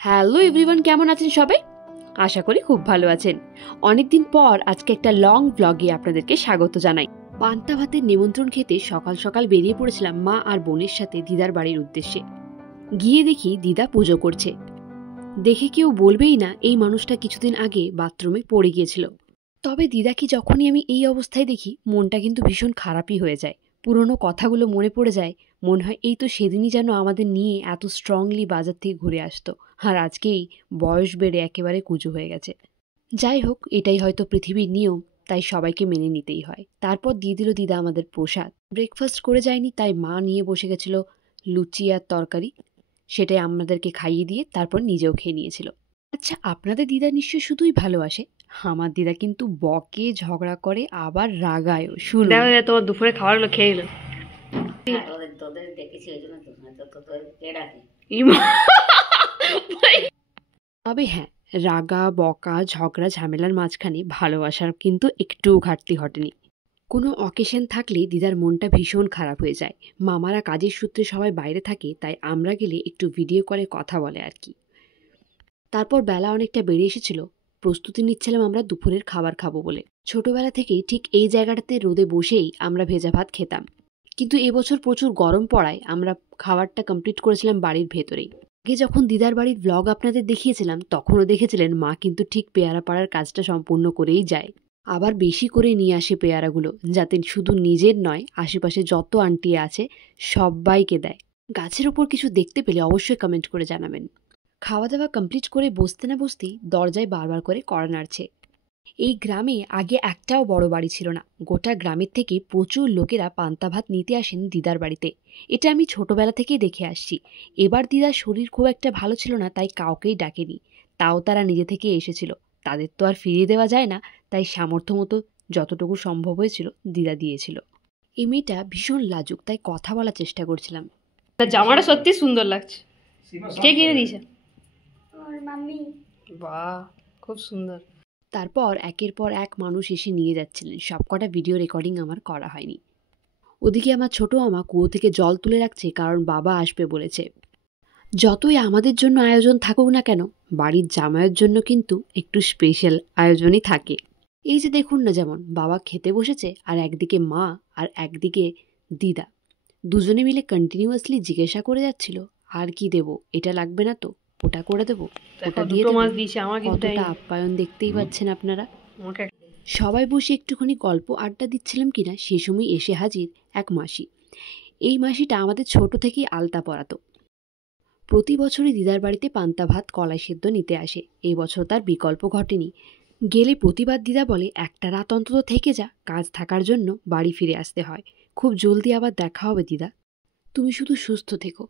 Hello everyone, কেমন আছেন সবাই? আশা করি খুব ভালো আছেন। অনেকদিন পর আজকে একটা লং ব্লগে আপনাদেরকে স্বাগত জানাই। পান্তা ভাতের নিমন্ত্রণ খেতে সকাল সকাল বেরিয়ে পড়েছিলাম মা আর বোনের সাথে দিদার বাড়ির উদ্দেশ্যে। গিয়ে দেখি দিদা পুজো করছে। দেখে কেউ বলবেই না এই মানুষটা কিছুদিন আগে বাথরুমে পড়ে গিয়েছিল। তবে দিদাকে যখনই আমি এই অবস্থায় দেখি মনটা কিন্তু ভীষণ খারাপই হয়ে যায়। পুরনো কথাগুলো মনে পড়ে যায়। মনে হয় এই তো সেদিনই যেন আমাদের নিয়ে এত স্ট্রংলি বাজার থেকে ঘুরে আসতো, আর আজকেই বয়স বেড়ে একেবারে কুঁজো হয়ে গেছে। যাই হোক, এটাই হয়তো পৃথিবীর নিয়ম, তাই সবাইকে মেনে নিতেই হয়। তারপর দিয়ে দিল দিদা আমাদের প্রসাদ। ব্রেকফাস্ট করে যায়নি, তাই মা নিয়ে বসে গেছিল লুচি আর তরকারি। সেটাই আমাদেরকে খাইয়ে দিয়ে তারপর নিজেও খেয়ে নিয়েছিল। আচ্ছা, আপনাদের দিদা নিশ্চয়ই শুধুই ভালোবাসে? আমার দিদা কিন্তু বকে, ঝগড়া করে, আবার রাগায়ও। শুনুন। তোমার দুপুরে খাবারগুলো খেয়ে গেল। তবে হ্যাঁ, রাগা, বকা, ঝগড়া, ঝামেলার মাঝখানে ভালোবাসার কিন্তু একটুও ঘাটতি ঘটেনি। কোনো অকেশন থাকলে দিদার মনটা ভীষণ খারাপ হয়ে যায়। মামারা কাজের সূত্রে সবাই বাইরে থাকে, তাই আমরা গেলে একটু ভিডিও করে কথা বলে আর কি। তারপর বেলা অনেকটা বেড়ে এসেছিল। প্রস্তুতি নিচ্ছিলাম আমরা দুপুরের খাবার খাবো বলে। ছোটবেলা থেকেই ঠিক এই জায়গাটাতে রোদে বসেই আমরা ভেজা ভাত খেতাম, কিন্তু এবছর প্রচুর গরম পড়ায় আমরা খাবারটা কমপ্লিট করেছিলাম বাড়ির ভেতরেই। আগে যখন দিদার বাড়ির ব্লগ আপনাদের দেখিয়েছিলাম, তখনও দেখেছিলেন মা কিন্তু ঠিক পেয়ারা পাড়ার কাজটা সম্পূর্ণ করেই যায়। আবার বেশি করে নিয়ে আসে পেয়ারাগুলো, যাতে শুধু নিজের নয়, আশেপাশে যত আন্টি আছে সবাইকে দেয়। গাছের ওপর কিছু দেখতে পেলে অবশ্যই কমেন্ট করে জানাবেন। খাওয়া দাওয়া কমপ্লিট করে বসতে না বসতেই দরজায় বারবার করে কড়া নাড়ছে। এই গ্রামে আগে একটাও বড় বাড়ি ছিল না। গোটা গ্রামের থেকে প্রচুর লোকেরা পান্তা ভাত নিতে আসেন দিদার বাড়িতে। এটা আমি ছোটবেলা থেকেই দেখে আসছি। এবার দিদার শরীর খুব একটা ভালো ছিল না, তাই কাউকেই ডাকেনি। তাও তারা নিজে থেকে এসেছিল। তাদের তো আর ফিরিয়ে দেওয়া যায় না, তাই সামর্থ্য মতো যতটুকু সম্ভব হয়েছিল দিদা দিয়েছিল। এই মেয়েটা ভীষণ লাজুক, তাই কথা বলার চেষ্টা করছিলাম। জামাটা সত্যি সুন্দর লাগছে। কে কিনে দিয়েছে? বাহ, খুব সুন্দর। তারপর একের পর এক মানুষ এসে নিয়ে যাচ্ছিলেন। সবকটা ভিডিও রেকর্ডিং আমার করা হয়নি। ওদিকে আমার ছোট মামা কুয়ো থেকে জল তুলে রাখছে, কারণ বাবা আসবে বলেছে। যতই আমাদের জন্য আয়োজন থাকুক না কেন, বাড়ির জামাইয়ের জন্য কিন্তু একটু স্পেশাল আয়োজনই থাকে। এই যে দেখুন না, যেমন বাবা খেতে বসেছে, আর একদিকে মা আর একদিকে দিদা দুজনে মিলে কন্টিনিউয়াসলি জিজ্ঞাসা করে যাচ্ছিল, আর কি দেব, এটা লাগবে না তো, ওটা করে দেবো, ওটা দিয়ে দেবো। কতটা আপ্যায়ন দেখতেই পাচ্ছেন আপনারা। সবাই বসে একটুখানি গল্প আড্ডা দিচ্ছিলাম কিনা, সে সময় এসে হাজির এক মাসি। এই মাসিটা আমাদের ছোট থেকেই আলতা পরাতো। প্রতি বছরই দিদার বাড়িতে পান্তা ভাত, কলাই সেদ্ধ নিতে আসে। এই বছর তার বিকল্প ঘটেনি। গেলে প্রতিবার দিদা বলে, একটা রাত অন্তত থেকে যা, কাজ থাকার জন্য বাড়ি ফিরে আসতে হয়। খুব জলদি আবার দেখা হবে দিদা, তুমি শুধু সুস্থ থেকো।